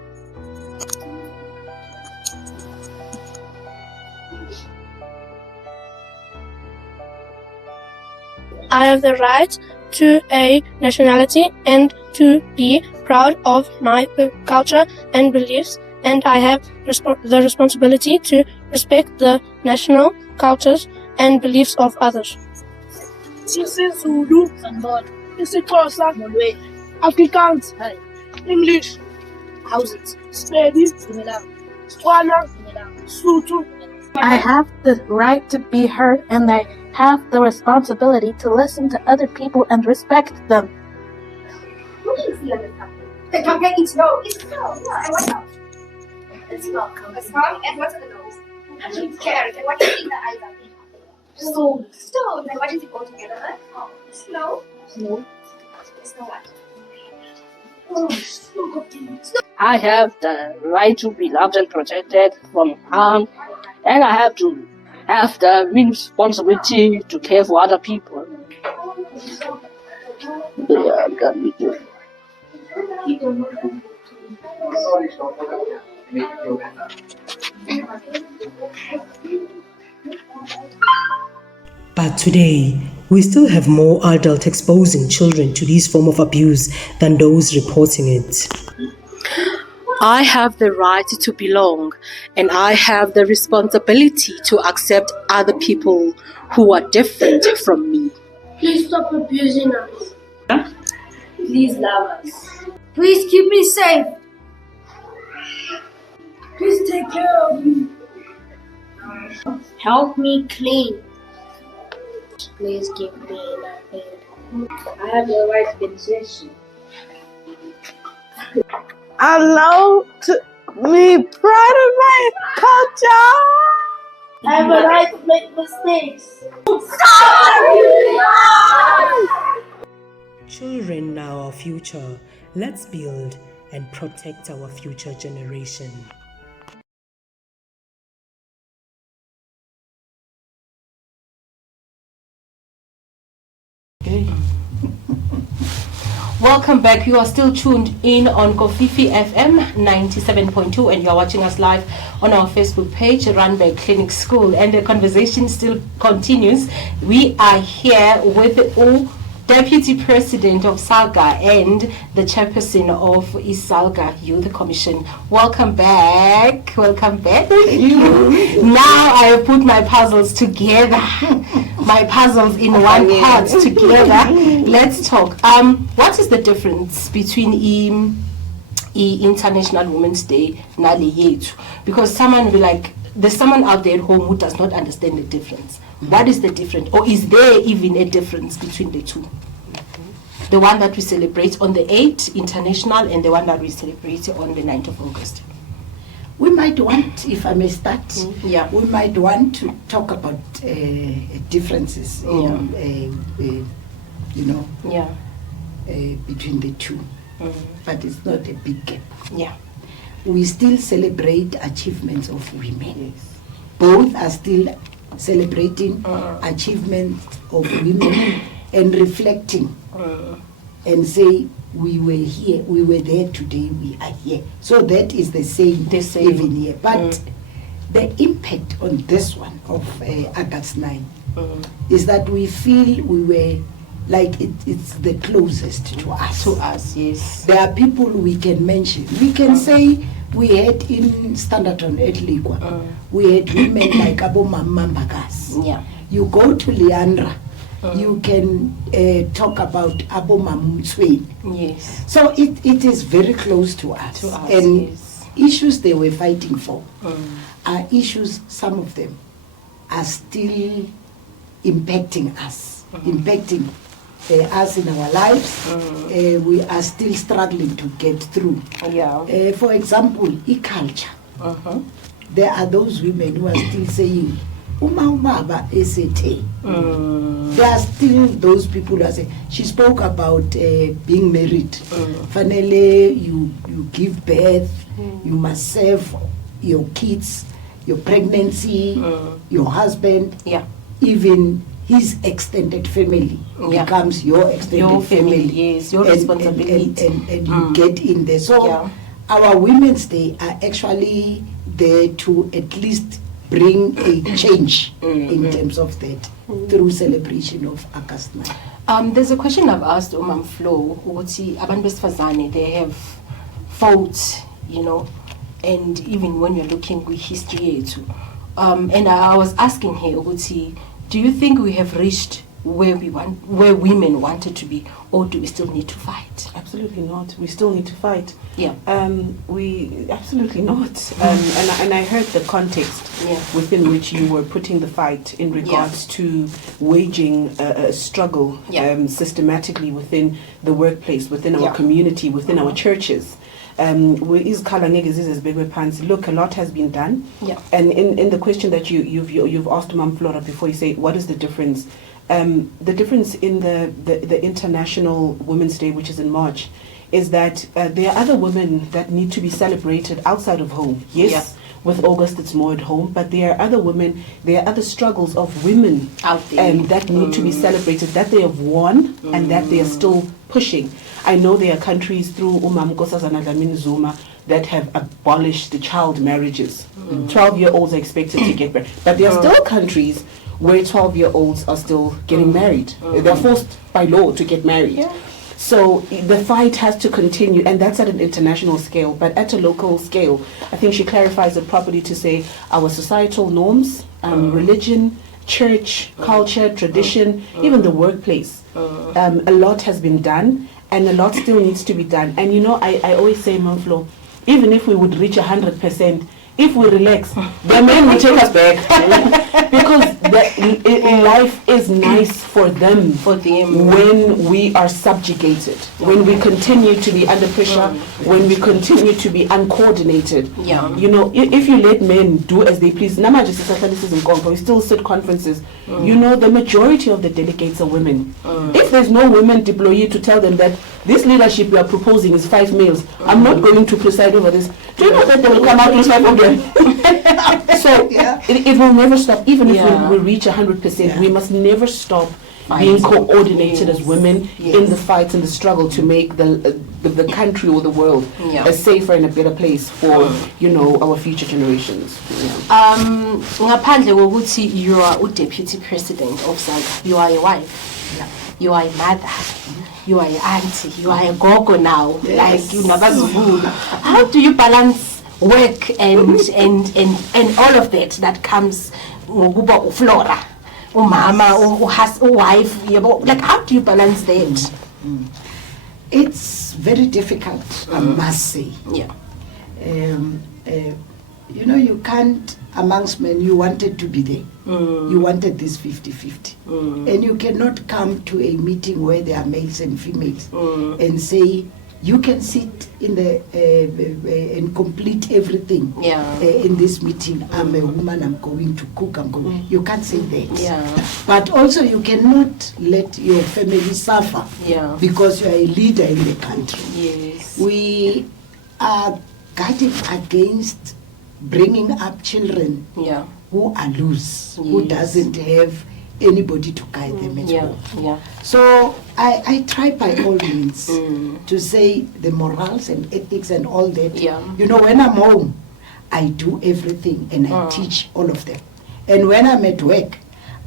I have the right to a nationality and to be proud of my culture and beliefs, and I have the responsibility to respect the national cultures and beliefs of others. isiZulu, isiXhosa, Afrikaans, English, Sepedi, Setswana, Sotho. I have the right to be heard, and I have the responsibility to listen to other people and respect them. The campaign is no. It's no. Yeah, and what else? It's not. It's not. And what's on the nose? It's carrot. And what do you think the eyes are? Stone. Stone. And what does it go together? Oh, snow. Snow. Snow what? Oh, snow. I have the right to be loved and protected from harm, and I have to have the responsibility to care for other people. Yeah, can we do? But today, we still have more adults exposing children to this form of abuse than those reporting it. I have the right to belong, and I have the responsibility to accept other people who are different from me. Please stop abusing us. Please love us. Please keep me safe. Please take care of me. Help me clean. Please give me enough food. I have the right to be possession. Allow me proud of my culture. I have a right to make mistakes. Children are our future. Let's build and protect our future generation. Welcome back. You are still tuned in on Kofifi FM 97.2, and you are watching us live on our Facebook page, run by Clinic School, and the conversation still continues. We are here with Deputy President of SALGA and the Chairperson of SALGA Youth Commission. Welcome back. Welcome back. Now I have put my puzzles together. My puzzles in one part together. Let's talk. What is the difference between International Women's Day nale yethu? Because someone will be like, there's someone out there at home who does not understand the difference. What is the difference, or is there even a difference between the two? The one that we celebrate on the 8th international and the one that we celebrate on the 9th of August. We might want, if I may start, we might want to talk about differences between the two, but it's not a big gap. We still celebrate achievements of women. Both are still celebrating achievements of women and reflecting and say, we were here, we were there today, we are here. So that is the same even here. But the impact on this one of August 9 is that we feel we were like it's the closest to us. To us, yes. There are people we can mention. We can say we had in Standerton at Ligwa, we had women like Abo Mamambagas. You go to Leandra, you can talk about Abo Mamumtswe. Yes. So it is very close to us. And issues they were fighting for are issues, some of them are still impacting us, impacting us in our lives. We are still struggling to get through. For example, culture. There are those women who are still saying, Uma esete. There are still those people who are saying, she spoke about being married. Finally, you give birth, you must serve your kids, your pregnancy, your husband, even his extended family becomes your extended family. Yes, your responsibility. And you get in there. So our Women's Day are actually there to at least bring a change in terms of that through celebration of August 9. There's a question I've asked Umam Flo, abantu besifazane, they have fought, and even when you're looking with history too. And I was asking her, do you think we have reached where women wanted to be, or do we still need to fight? Absolutely not. We still need to fight. We absolutely not. And I heard the context within which you were putting the fight in regards to waging a struggle systematically within the workplace, within our community, within our churches. Look, a lot has been done. And in the question that you've asked Ma'am Flora before, you say, what is the difference? The difference in the International Women's Day, which is in March, is that there are other women that need to be celebrated outside of home. Yes, with August it's more at home, but there are other women, there are other struggles of women out there that need to be celebrated, that they have won and that they are still pushing. I know there are countries through Umam Nkosazana Dlamini Zuma that have abolished the child marriages. 12-year-olds are expected to get married. But there are still countries where 12-year-olds are still getting married. They're forced by law to get married. So the fight has to continue, and that's at an international scale. But at a local scale, I think she clarifies it properly to say our societal norms, religion, church, culture, tradition, even the workplace. A lot has been done, and a lot still needs to be done. And I always say, Manflo, even if we would reach 100%, if we relax, the men will take us back. Because life is nice for them when we are subjugated, when we continue to be under pressure, when we continue to be uncoordinated. If you let men do as they please, we still sit conferences, the majority of the delegates are women. If there's no women deployed to tell them that this leadership we are proposing is 5 males, I'm not going to preside over this, do you know that they will come out with 5 of them? So it will never stop. Even if we reach 100%, we must never stop being coordinated as women in the fight and the struggle to make the country or the world a safer and a better place for our future generations. Ngaphandle kokuthi you are deputy president of SALGA, you are a wife. you are a mother, you are an auntie, you are a gogo now, Yes. like you never school. How do you balance work and all of that comes ngokuba Flora, mama, wife, like how do you balance that? It's very difficult, I must say. Yeah. You know, you can't, amongst men, you wanted to be there. You wanted this 50-50. And you cannot come to a meeting where there are males and females and say, you can sit in the and complete everything in this meeting. I'm a woman, I'm going to cook, I'm going. You can't say that. Yeah. But also you cannot let your family suffer because you are a leader in the country. Yes. We are guarding against bringing up children who are loose, who doesn't have anybody to guide them at all. So I try by all means to say the morals and ethics and all that. You know, when I'm home, I do everything and I teach all of them. And when I'm at work,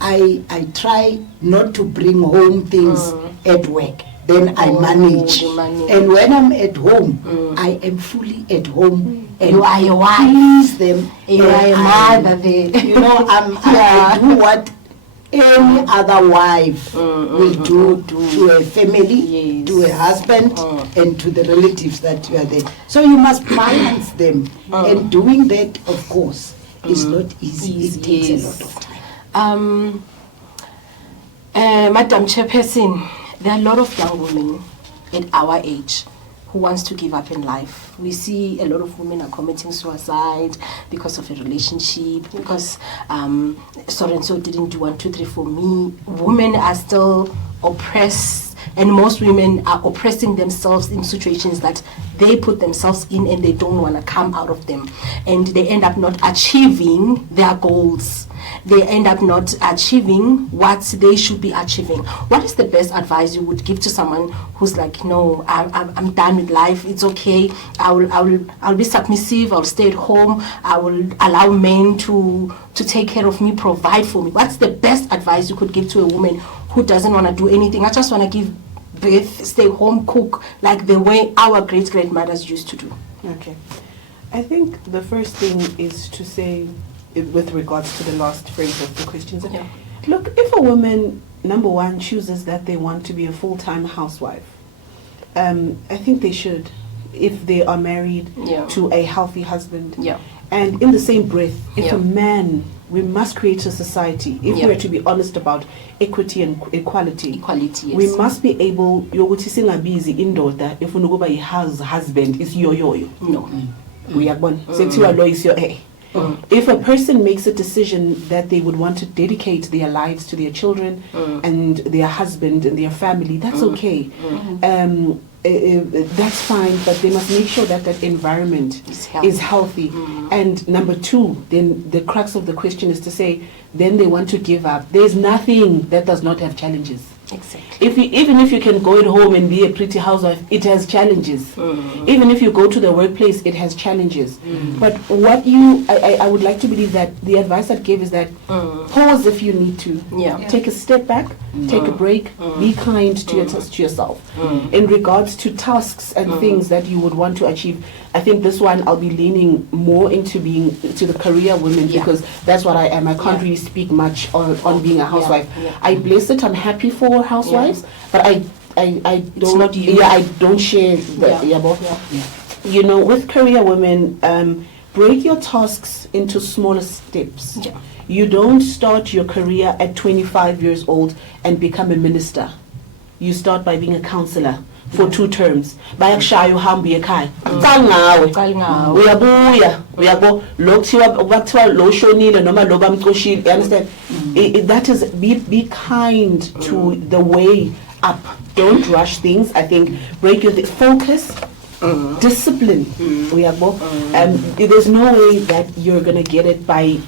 I try not to bring home things at work. Then I manage. And when I'm at home, I am fully at home. And you are your wife. Please them. You are a mother there. You know, I do what any other wife will do to a family, to a husband, and to the relatives that you are there. So you must balance them. And doing that, of course, is not easy. It takes a lot of time. Madam Chairperson, there are a lot of young women at our age who wants to give up in life. We see a lot of women are committing suicide because of a relationship, because so-and-so didn't do 1, 2, 3 for me. Women are still oppressed, and most women are oppressing themselves in situations that they put themselves in and they don't want to come out of them. And they end up not achieving their goals. They end up not achieving what they should be achieving. What is the best advice you would give to someone who's like, no, I'm done with life. It's okay. I'll be submissive. I'll stay at home. I will allow men to take care of me, provide for me. What's the best advice you could give to a woman who doesn't want to do anything? I just want to give birth, stay home, cook, like the way our great-grandmothers used to do. Okay. I think the first thing is to say, with regards to the last phrase of the questions, look, if a woman, number one, chooses that they want to be a full-time housewife, I think they should, if they are married to a healthy husband. And in the same breath, if a man, we must create a society, if we are to be honest about equity and equality, we must be able, busy indoor, if nobody has husband, is yo. No. We are born. If a person makes a decision that they would want to dedicate their lives to their children and their husband and their family, that's okay. That's fine, but they must make sure that that environment is healthy. And number two, then the crux of the question is to say, then they want to give up. There's nothing that does not have challenges. Exactly. Even if you can go at home and be a pretty housewife, it has challenges. Even if you go to the workplace, it has challenges. But what I would like to believe that the advice I gave is that pause if you need to. Take a step back, take a break, be kind to yourself. In regards to tasks and things that you would want to achieve, I think this one I'll be leaning more into being to the career women because that's what I am. I can't really speak much on being a housewife. I bless it. I'm happy for housewives, but I don't. Not you. I don't share the You know, with career women, break your tasks into smaller steps. You don't start your career at 25 years old and become a minister. You start by being a councillor for 2 terms. Bayakushayo hambi ekhaya. Qala uyabuya uyabo lokuthiwa lo shonile noma lo bamcoshile. You understand? That is be kind to the way up. Don't rush things. I think break your focus. Discipline. There's no way that you're gonna get it by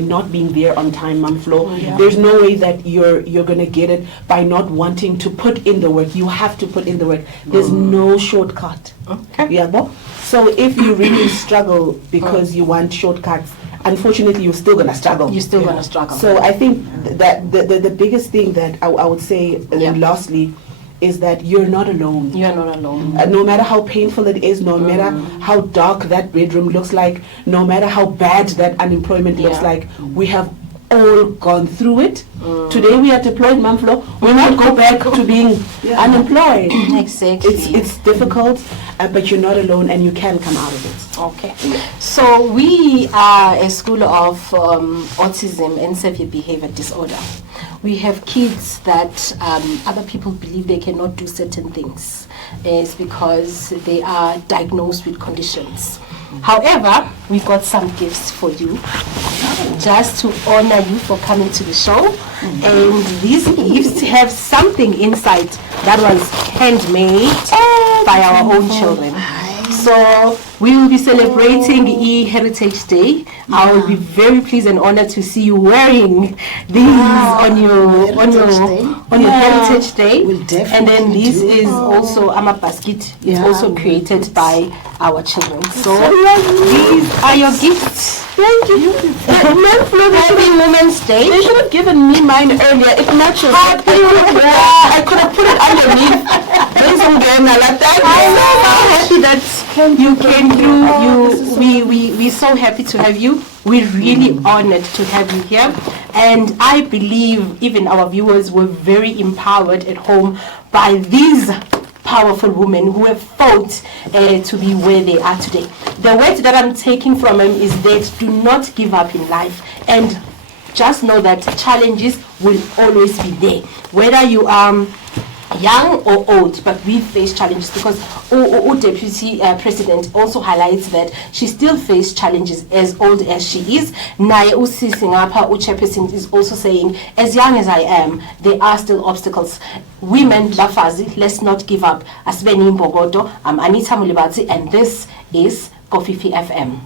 not being there on time, Mom Flo. There's no way that you're gonna get it by not wanting to put in the work. You have to put in the work. There's no shortcut. So if you really struggle because you want shortcuts, unfortunately you're still gonna struggle. You're still gonna struggle. So I think that the biggest thing that I would say, and then lastly, is that you're not alone. You're not alone. No matter how painful it is, no matter how dark that bedroom looks like, no matter how bad that unemployment looks like, we have all gone through it. Today we are deployed, Mamflo. We'll not go back to being unemployed. Exactly. It's difficult, but you're not alone and you can come out of it. Okay. So we are a school of autism and severe behavior disorder. We have kids that other people believe they cannot do certain things. It's because they are diagnosed with conditions. However, we got some gifts for you, just to honor you for coming to the show. And these gifts have something inside that was handmade by our own children. So we will be celebrating Heritage Day. I will be very pleased and honored to see you wearing these on your Heritage Day. And then this is also a basket. It's also created by our children. So these are your gifts. Thank you. Happy Women's Day. They should have given me mine earlier. It matches. I could have put it underneath. I'm so happy that you came through. We're so happy to have you. We're really honored to have you here. And I believe even our viewers were very empowered at home by these powerful women who have fought to be where they are today. The word that I'm taking from them is that do not give up in life, and just know that challenges will always be there, whether you are young or old, but we face challenges, because Deputy President also highlights that she still faces challenges as old as she is. Naye usisi ngapha, Chairperson is also saying, as young as I am, there are still obstacles. Women, bafazi, let's not give up. Asibeni Mbogodo, I'm Anita Mulibati, and this is Kofifi FM.